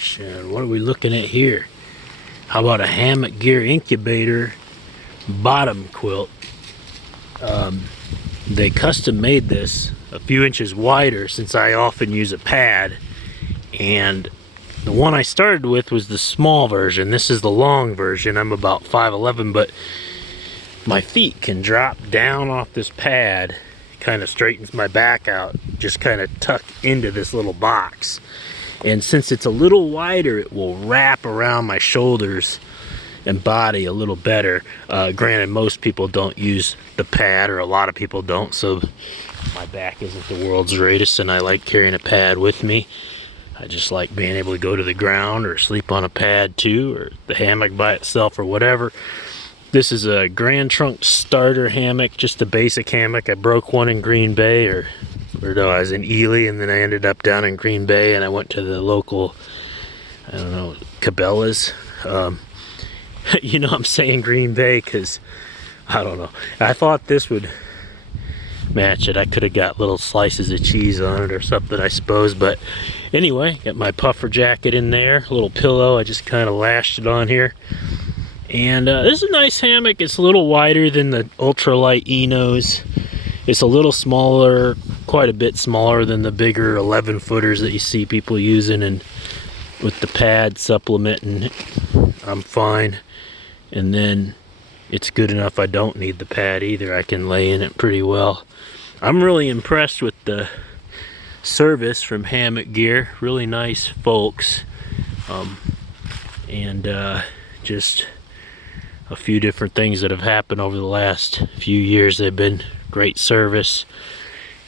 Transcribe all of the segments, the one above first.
Livin'Large. And what are we looking at here? How about a Hammock gear incubator bottom quilt? They custom made this a few inches wider since I often use a pad, and the one I started with was the small version. This is the long version. I'm about 5'11", but my feet can drop down off this pad. Kind of straightens my back out, just kind of tuck into this little box. And since it's a little wider, it will wrap around my shoulders and body a little better. Granted, most people don't use the pad, or a lot of people don't, so my back isn't the world's greatest, and I like carrying a pad with me. I just like being able to go to the ground or sleep on a pad too, or the hammock by itself, or whatever. This is a Grand Trunk starter hammock, just a basic hammock. I broke one in Green Bay, or no, I was in Ely, and then I ended up down in Green Bay, and I went to the local, I don't know, Cabela's. You know, I'm saying Green Bay because, I don't know, I thought this would match it. I could have got little slices of cheese on it or something, I suppose. But anyway, got my puffer jacket in there, a little pillow. I just kind of lashed it on here. And this is a nice hammock. It's a little wider than the ultralight Enos. It's a little smaller, quite a bit smaller than the bigger 11-footers that you see people using, and with the pad supplementing, I'm fine. And then it's good enough I don't need the pad either. I can lay in it pretty well. I'm really impressed with the service from Hammock Gear. Really nice folks. Just a few different things that have happened over the last few years. They've been great service,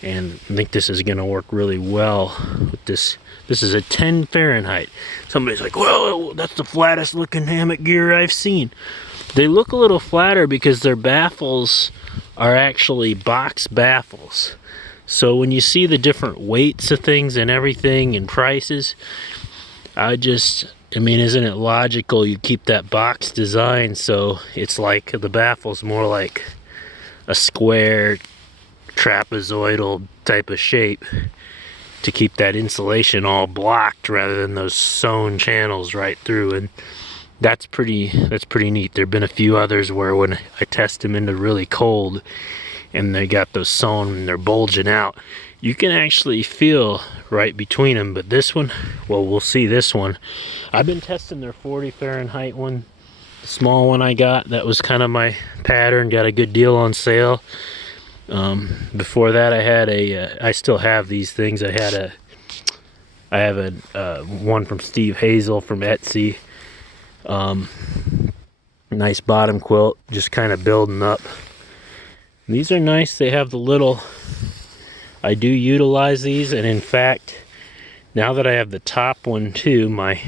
and I think this is going to work really well with this. This is a 10 Fahrenheit. Somebody's like, well, that's the flattest looking hammock gear I've seen. They look a little flatter because their baffles are actually box baffles. So when you see the different weights of things and everything and prices, I mean, isn't it logical you keep that box design so it's like the baffle's more like a square trapezoidal type of shape, to keep that insulation all blocked rather than those sewn channels right through. And that's pretty neat. There've been a few others where when I test them into really cold and they got those sewn and they're bulging out, you can actually feel right between them. But this one, well, we'll see this one. I've been testing their 40 Fahrenheit one, the small one I got. That was kind of my pattern, got a good deal on sale. Before that, I had I still have these things. I have a one from Steve Hazel from Etsy. Nice bottom quilt, just kind of building up. And these are nice. They have the little, I do utilize these, and in fact, now that I have the top one too, my